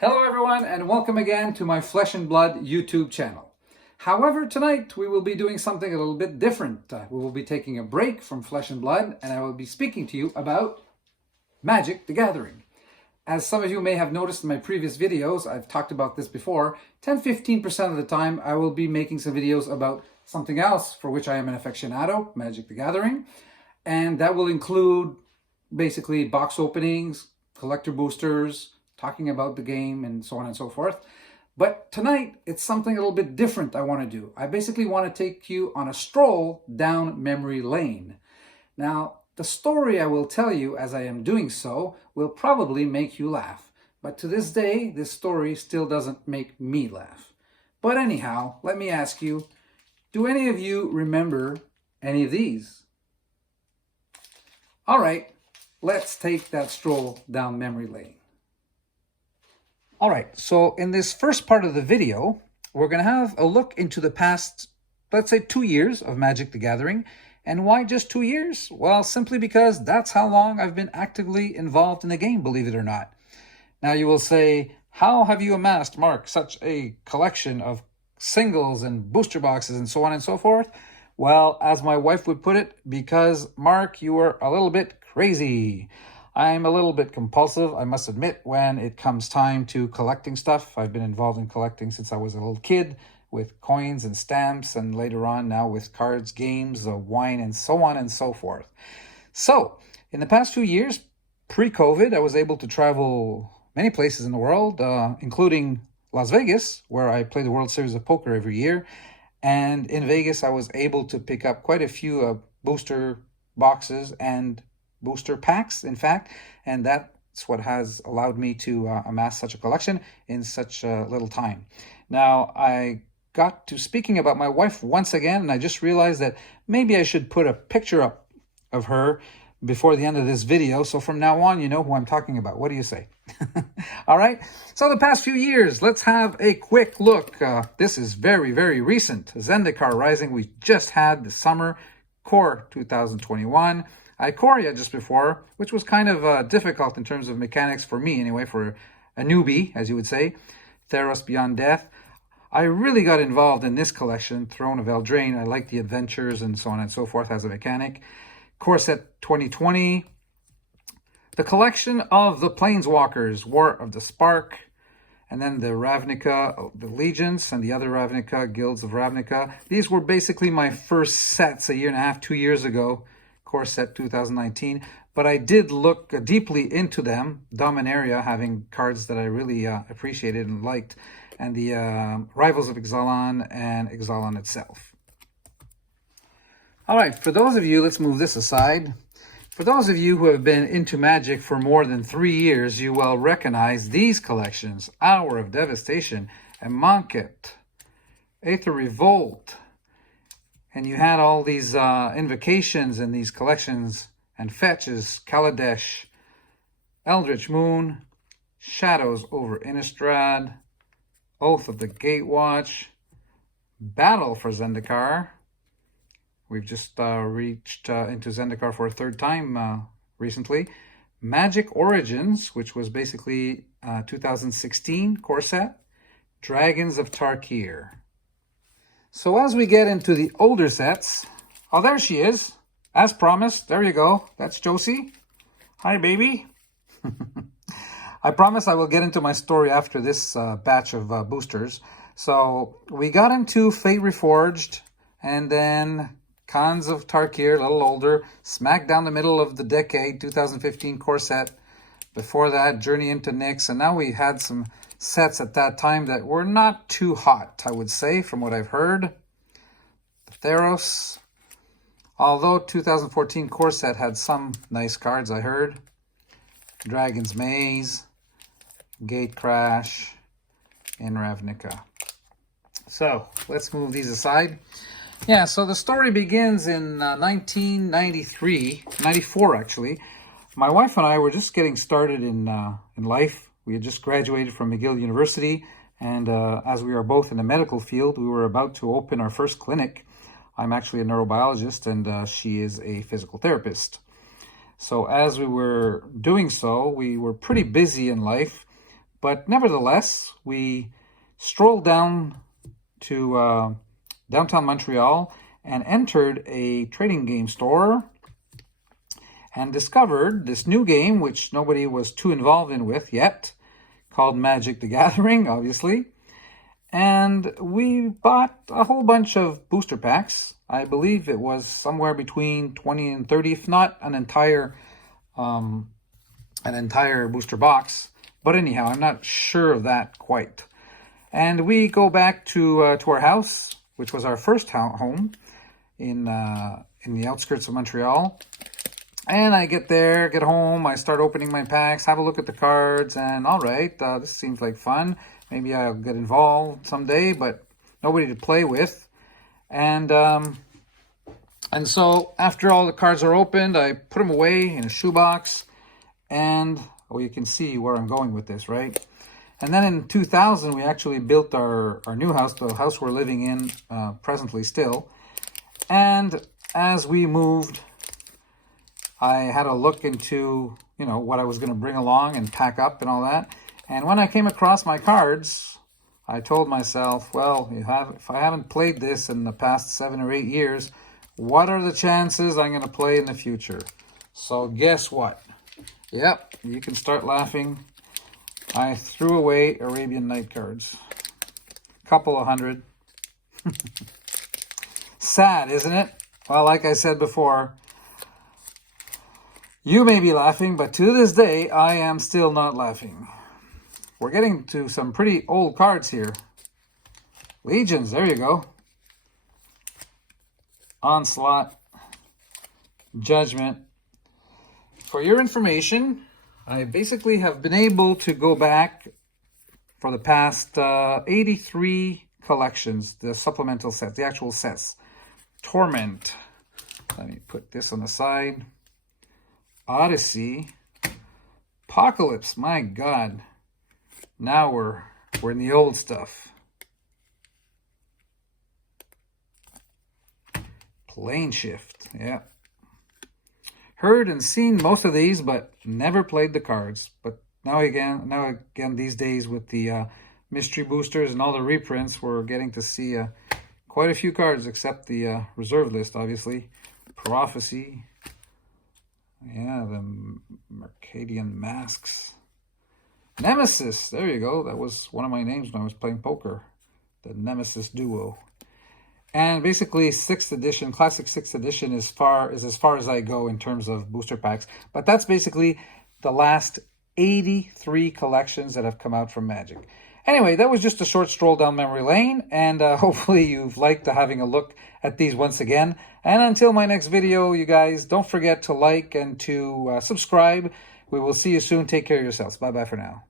Hello everyone and welcome again to my Flesh and Blood YouTube channel. However, tonight we will be doing something a little bit different. We will be taking a break from Flesh and Blood and I will be speaking to you about Magic the Gathering. As some of you may have noticed in my previous videos, I've talked about this before, 10-15% of the time I will be making some videos about something else for which I am an aficionado, Magic the Gathering. And that will include basically box openings, collector boosters, talking about the game, and so on and so forth. But tonight, it's something a little bit different I want to do. I basically want to take you on a stroll down memory lane. Now, the story I will tell you as I am doing so will probably make you laugh. But to this day, this story still doesn't make me laugh. But anyhow, let me ask you, do any of you remember any of these? All right, let's take that stroll down memory lane. All right, so in this first part of the video, we're going to have a look into the past, let's say 2 years of Magic the Gathering. And why just 2 years? Well, simply because that's how long I've been actively involved in the game, believe it or not. Now you will say, how have you amassed, Mark, such a collection of singles and booster boxes and so on and so forth? Well, as my wife would put it, because, Mark, you were a little bit crazy. I'm a little bit compulsive, I must admit, when it comes time to collecting stuff. I've been involved in collecting since I was a little kid, with coins and stamps, and later on now with cards, games, wine, and so on and so forth. So, in the past few years, pre-COVID, I was able to travel many places in the world, including Las Vegas, where I play the World Series of Poker every year. And in Vegas, I was able to pick up quite a few booster boxes and booster packs, in fact, and that's what has allowed me to amass such a collection in such a little time. Now, I got to speaking about my wife once again, and I just realized that maybe I should put a picture up of her before the end of this video, so from now on, you know who I'm talking about. What do you say? All right, so the past few years, let's have a quick look. This is very, very recent. Zendikar Rising, we just had the summer. Core 2021. Ikoria just before, which was kind of difficult in terms of mechanics for me anyway, for a newbie, as you would say. Theros Beyond Death. I really got involved in this collection, Throne of Eldraine. I like the adventures and so on and so forth as a mechanic. Core Set 2020. The collection of the Planeswalkers, War of the Spark. And then the Ravnica, the Legions, and the other Ravnica, Guilds of Ravnica. These were basically my first sets a year and a half, 2 years ago. Core Set 2019, but I did look deeply into them. Dominaria, having cards that I really appreciated and liked, and the Rivals of Ixalan and Ixalan itself. All right, for those of you, let's move this aside. For those of you who have been into Magic for more than 3 years, you will recognize these collections: Hour of Devastation, Amonkhet, Aether Revolt. And you had all these invocations and these collections and fetches: Kaladesh, Eldritch Moon, Shadows over Innistrad, Oath of the Gatewatch, Battle for Zendikar. We've just reached into Zendikar for a third time recently. Magic Origins, which was basically 2016 core set. Dragons of Tarkir. So as we get into the older sets, oh, there she is. As promised, there you go. That's Josie. Hi, baby. I promise I will get into my story after this batch of boosters. So we got into Fate Reforged, and then Khans of Tarkir, a little older, smack down the middle of the decade, 2015 core set. Before that, Journey into Nyx, and now we had some sets at that time that were not too hot, I would say, from what I've heard. The Theros, although 2014 core set had some nice cards, I heard. Dragon's Maze, Gate Crash, and Ravnica. So, let's move these aside. Yeah, so the story begins in 94 actually. My wife and I were just getting started in life. We had just graduated from McGill University, and as we are both in the medical field, we were about to open our first clinic. I'm actually a neurobiologist, and she is a physical therapist. So as we were doing so, we were pretty busy in life, But nevertheless, we strolled down to downtown Montreal and entered a trading game store and discovered this new game, which nobody was too involved in with yet, called Magic the Gathering, obviously. And we bought a whole bunch of booster packs. I believe it was somewhere between 20 and 30, if not an entire booster box. But anyhow, I'm not sure of that quite. And we go back to our house, which was our first home in the outskirts of Montreal. And I get home, I start opening my packs, have a look at the cards, and all right, this seems like fun. Maybe I'll get involved someday, but nobody to play with. And so after all the cards are opened, I put them away in a shoebox. And, well, you can see where I'm going with this, right? And then in 2000, we actually built our new house, the house we're living in presently still. And as we moved, I had a look into, what I was going to bring along and pack up and all that. And when I came across my cards, I told myself, well, if I haven't played this in the past 7 or 8 years, what are the chances I'm going to play in the future? So guess what? Yep, you can start laughing. I threw away Arabian Night cards. Couple of hundred. Sad, isn't it? Well, like I said before, you may be laughing, but to this day, I am still not laughing. We're getting to some pretty old cards here. Legions, there you go. Onslaught. Judgment. For your information, I basically have been able to go back for the past 83 collections, the supplemental sets, the actual sets. Torment. Let me put this on the side. Odyssey. Apocalypse, my God. Now we're in the old stuff. Plane Shift, yeah. Heard and seen most of these, but never played the cards. But now again, these days with the mystery boosters and all the reprints, we're getting to see quite a few cards, except the reserve list, obviously. Prophecy. Yeah, the Mercadian Masks. Nemesis, there you go. That was one of my names when I was playing poker. The Nemesis Duo. And basically, 6th edition, classic 6th edition is as far as I go in terms of booster packs. But that's basically the last 83 collections that have come out from Magic. Anyway, that was just a short stroll down memory lane, and hopefully you've liked having a look at these once again. And until my next video, you guys, don't forget to like and to subscribe. We will see you soon. Take care of yourselves. Bye-bye for now.